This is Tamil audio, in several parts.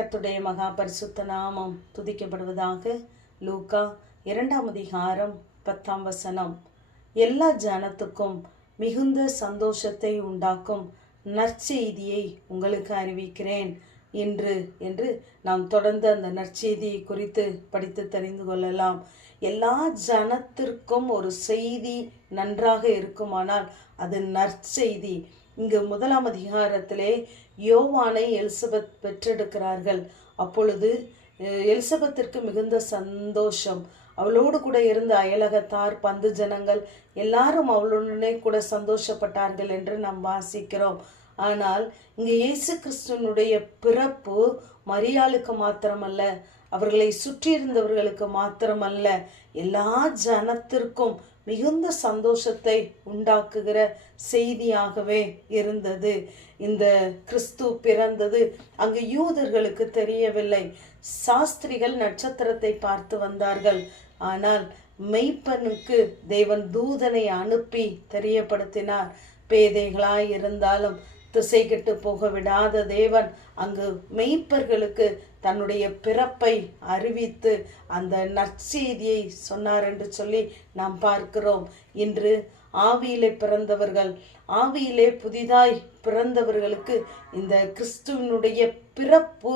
கத்துடைய மகா பரிசுத்த நாமம் துதிக்கப்படுவதாக லூக்கா இரண்டாம் அதிகாரம் பத்தாம் வசனம். எல்லா ஜனத்துக்கும் மிகுந்த சந்தோஷத்தை உண்டாக்கும் நற்செய்தியை உங்களுக்கு அறிவிக்கிறேன் இன்று என்று நாம் தொடர்ந்து அந்த நற்செய்தியை குறித்து படித்து தெரிந்து கொள்ளலாம். எல்லா ஜனத்திற்கும் ஒரு செய்தி நன்றாக இருக்குமானால் அது நற்செய்தி. இங்கு முதலாம் அதிகாரத்திலே யோவானை எலிசபெத் பெற்றெடுக்கிறார்கள். அப்பொழுது எலிசபெத்திற்கு மிகுந்த சந்தோஷம். அவளோடு கூட இருந்த அயலகத்தார் பந்து ஜனங்கள் எல்லாரும் அவளுடனே கூட சந்தோஷப்பட்டார்கள் என்று நாம் வாசிக்கிறோம். ஆனால் இங்கு இயேசு கிறிஸ்துவனுடைய பிறப்பு மரியாளுக்கு மாத்திரமல்ல அவர்களை சுற்றியிருந்தவர்களுக்கு மாத்திரமல்ல எல்லா ஜனத்திற்கும் மிகுந்த சந்தோஷத்தை உண்டாக்குகிற செய்தியாகவே இருந்தது. இந்த கிறிஸ்து பிறந்தது அங்கு யூதர்களுக்கு தெரியவில்லை. சாஸ்திரிகள் நட்சத்திரத்தை பார்த்து வந்தார்கள். ஆனால் மெய்ப்பனுக்கு தேவன் தூதனை அனுப்பி தெரியப்படுத்தினார். பேதைகளாய் இருந்தாலும் திசை கெட்டு போக விடாத தேவன் அங்கு மெய்ப்பர்களுக்கு தன்னுடைய பிறப்பை அறிவித்து அந்த நற்செய்தியை சொன்னார் என்று சொல்லி நாம் பார்க்கிறோம். இன்று ஆவியிலே பிறந்தவர்கள் ஆவியிலே புதிதாய் பிறந்தவர்களுக்கு இந்த கிறிஸ்துவனுடைய பிறப்பு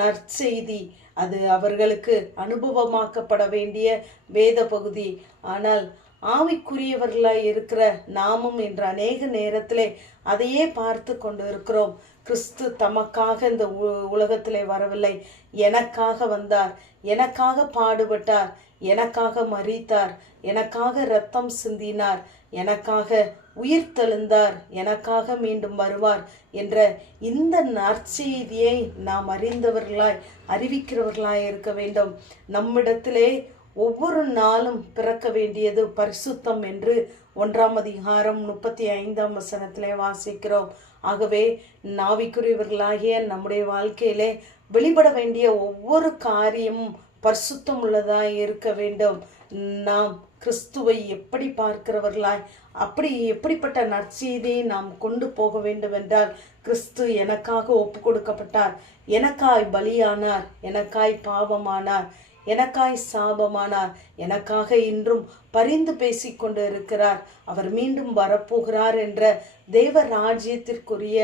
நற்செய்தி. அது அவர்களுக்கு அனுபவமாக்கப்பட வேண்டிய வேத பகுதி ஆனால் ஆவிக்குரியவர்களாய் இருக்கிற நாமும் இன்று அநேக நேரத்திலே அதையே பார்த்து கொண்டு இருக்கிறோம் கிறிஸ்து தமக்காக இந்த உ- உலகத்திலே வரவில்லை. எனக்காக வந்தார். எனக்காக பாடுபட்டார். எனக்காக மறித்தார் எனக்காக இரத்தம் சிந்தினார். எனக்காக உயிர் தெழுந்தார். எனக்காக மீண்டும் வருவார் என்ற இந்த நற்செய்தியை நாம் அறிந்தவர்களாய் அறிவிக்கிறவர்களாய் இருக்க வேண்டும். நம்மிடத்திலே ஒவ்வொரு நாளும் பிறக்க வேண்டியது பரிசுத்தம் என்று ஒன்றாம் அதிகாரம் முப்பத்தி ஐந்தாம் வசனத்திலே வாசிக்கிறோம். ஆகவே நாவிக்குரியவர்களாகிய நம்முடைய வாழ்க்கையிலே வெளிப்பட வேண்டிய ஒவ்வொரு காரியமும் பரிசுத்தம் உள்ளதாக இருக்க வேண்டும். நாம் கிறிஸ்துவை எப்படி பார்க்கிறவர்களாய் அப்படி எப்படிப்பட்ட நற்செய்தியை நாம் கொண்டு போக வேண்டும் என்றால் கிறிஸ்து எனக்காக ஒப்பு கொடுக்கப்பட்டார் எனக்காய் பலியானார் எனக்காய் பாவமானார். எனக்காய் சாபமானார். எனக்காக இன்றும் பரிந்து பேசிக்கொண்டு இருக்கிறார். அவர் மீண்டும் வரப்போகிறார் என்ற தேவ ராஜ்யத்திற்குரிய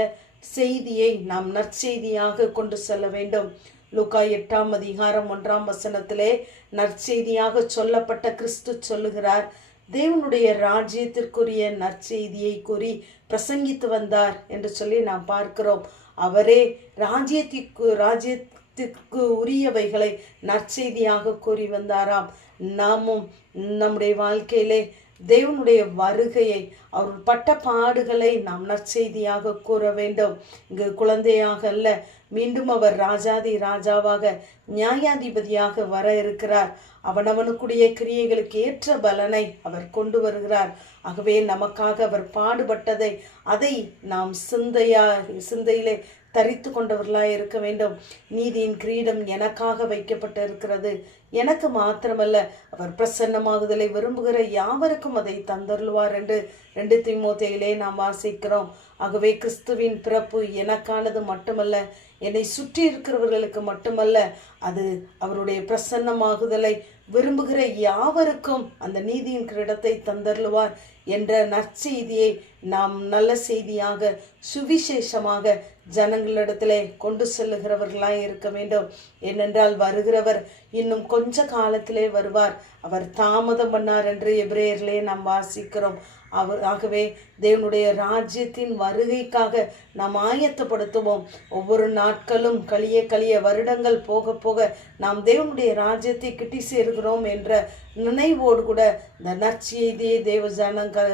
செய்தியை நாம் நற்செய்தியாக கொண்டு செல்ல வேண்டும். லூக்கா எட்டாம் அதிகாரம் ஒன்றாம் வசனத்திலே நற்செய்தியாக சொல்லப்பட்ட கிறிஸ்து சொல்லுகிறார் தேவனுடைய ராஜ்யத்திற்குரிய நற்செய்தியை கூறி பிரசங்கித்து வந்தார் என்று சொல்லி நாம் பார்க்கிறோம். அவரே ராஜ்யத்திற்கு ராஜ்யத்திற்கு உரியவைகளை நற்செய்தியாக கூறி வந்தாராம். நாமும் நம்முடைய வாழ்க்கையிலே தேவனுடைய வருகையை அவர் பட்ட பாடுகளை நாம் நற்செய்தியாக கூற வேண்டும். இங்கு குழந்தையாக அல்ல மீண்டும் அவர் ராஜாதி ராஜாவாக நியாயாதிபதியாக வர இருக்கிறார். அவனவனுக்குடைய கிரியைகளுக்கு ஏற்ற பலனை அவர் கொண்டு வருகிறார். ஆகவே நமக்காக அவர் பாடுபட்டதை அதை நாம் சிந்தையா சிந்தையிலே தரித்து கொண்டவர்களாய் இருக்க வேண்டும். நீதியின் கிரீடம் எனக்காக வைக்கப்பட்டு இருக்கிறது எனக்கு மாத்திரமல்ல அவர் பிரசன்னமாகுதலை விரும்புகிற யாவருக்கும் அதை தந்தருள்வார் என்று ரெண்டு திமுத்தையிலே நாம் வாசிக்கிறோம். ஆகவே கிறிஸ்துவின் பிறப்பு எனக்கானது மட்டுமல்ல என்னை சுற்றி இருக்கிறவர்களுக்கு மட்டுமல்ல அது அவருடைய பிரசன்னமாகுதலை விரும்புகிற யாவருக்கும் அந்த நீதியின் கிரீடத்தை தந்தருளுவார் என்ற நற்செய்தியை நாம் நல்ல செய்தியாக சுவிசேஷமாக ஜனங்களிடத்திலே கொண்டு செல்லுகிறவர்களாய் இருக்க வேண்டும். ஏனென்றால் வருகிறவர் இன்னும் கொஞ்ச காலத்திலே வருவார். அவர் தாமதம் பண்ணார் என்று எபிரேயர்களே நாம் வாசிக்கிறோம். அவர் ஆகவே தேவனுடைய ராஜ்யத்தின் வருகைக்காக நாம் ஆயத்தப்படுத்துவோம். ஒவ்வொரு நாட்களும் கழிய கழிய வருடங்கள் போக போக நாம் தேவனுடைய ராஜ்யத்தை கிட்டி சேர்கிறோம் என்ற நினைவோடு கூட இந்த நற்செய்தியை தேவ ஜனங்கள்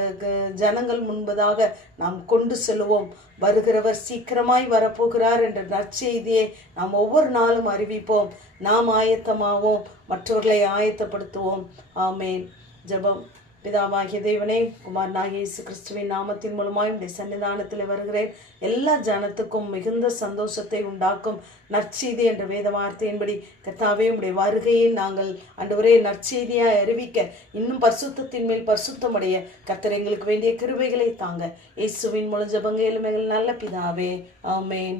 ஜனங்கள் முன்பதாக நாம் கொண்டு செல்வோம் வருகிறவர் சீக்கிரமாய் வரப்போகிறார் என்ற நற்செய்தியை நாம் ஒவ்வொரு நாளும் அறிவிப்போம். நாம் ஆயத்தமாவோம் மற்றவர்களை ஆயத்தப்படுத்துவோம். ஆமேன். ஜெபம். பிதாவாகிய தேவனே குமாரனாகிய இயேசு கிறிஸ்துவின் நாமத்தின் மூலமாய் உடைய சன்னிதானத்தில் வருகிறேன். எல்லா ஜனத்துக்கும் மிகுந்த சந்தோஷத்தை உண்டாக்கும் நற்செய்தி என்ற வேத வார்த்தையின்படி கர்த்தாவே உடைய வருகையை நாங்கள் அன்றுவரே நற்செய்தியாக அறிவிக்க இன்னும் பரிசுத்தத்தின் மேல் பரிசுத்தமுடைய கர்த்தர் எங்களுக்கு வேண்டிய கிருவைகளை தாங்க. இயேசுவின் மூலம் ஜபங்க எங்கள் நல்ல பிதாவே. ஆமேன்.